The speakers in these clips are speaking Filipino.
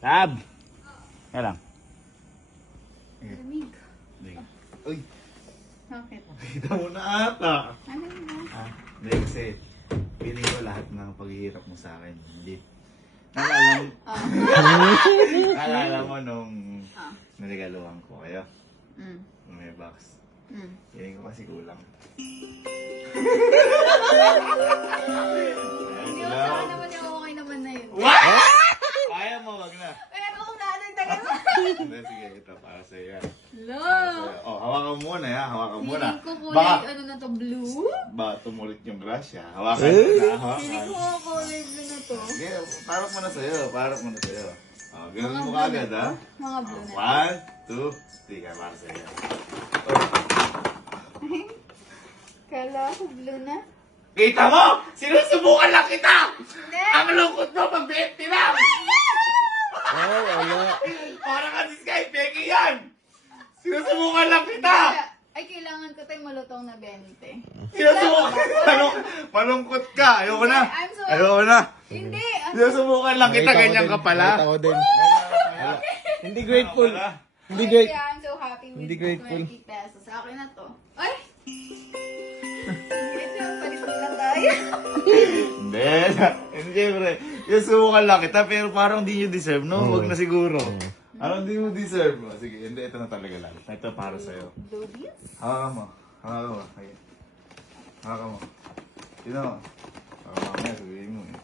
Tab! Yan lang. Lamig. Uy, Bakit? kita mo na ata. Ano yun? Hindi kasi, feeling ko lahat ng paghihirap mo sa akin. Hindi. Naalala mo nung naligaluhan ko kayo. Nung may box. Feeling ko kasi kulang. Hindi ako saan naman yung okay naman na yun. What? Kaya mo, wag na. Pero kung nadagdagan mo. Hindi, sige, ito para sa'yo yan. Hello! Oh, hawakan mo muna ya, hawakan mo na. Feeling ko kulay, ano na to, blue? Baka tumulit yung grasya. Hawakan mo na, hawakan. Feeling ko kulay blue na to. Sige, parang mo na sa'yo, parang mo na sa'yo. Oh, ganun mo blue kagad, na ha? to. Mga blue na. 1, 2, 3, para sa'yo. Kala ko blue na. Kita mo! Sinusubukan lang kita! Hindi! Ang lungkot mo pag 20 lang! Ay, wala. Parang kasi Sky, Becky yan! Sinusubukan lang kita! Ay, kailangan ko tayo malutong na 20. Sinusubukan! Malungkot ka! Ayoko na! I'm so- Ayoko na! Hindi! Sinusubukan lang kita, ganyan ka pala. Nakita ko din. Hindi grateful. Hindi Ay, great. kaya I'm so happy with Hindi grateful. 20 pesos. Sa akin na to. Ay! Ito, palitan lang tayo. Hindi. Hindi, siyempre. Sinusubukan lang kita, pero parang di nyo deserve, no? Huwag na siguro. Parang di mo deserve. Sige, hindi. Ito na talaga lang. Ito para sa'yo. Do this? Hawakan mo. Hawakan mo. Ay. Hawakan mo. Tignan mo. Mamaya sabihin mo eh.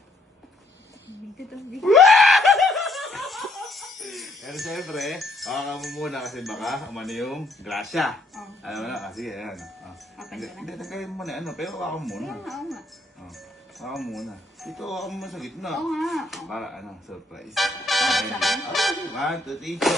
Bigat ang bigat. Pero siyempre, hawakan mo muna kasi baka umano yung grasya. Oh. Alam mo na, sige, ayan. Apan Hindi, ka na? hindi, tagayin mo na ano, pero hawakan mo muna. Oo nga. Hawakan mo muna. Dito, hawakan mo sa gitna. Oo nga. Para ano, surprise. Para sa akin? Oh, 1, 2, 3, go!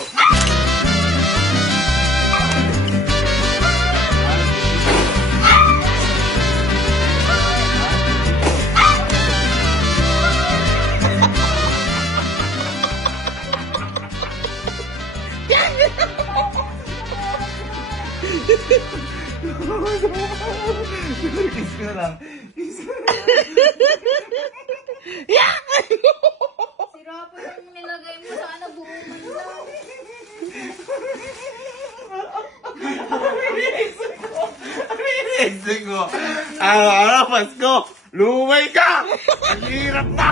Kiss ko na lang. Kiss ko na lang. Sira pa yung nilagay mo. Sana buo man lang. Amazing ko. Araw-araw, Pasko. Lumay ka! Ang hirap na!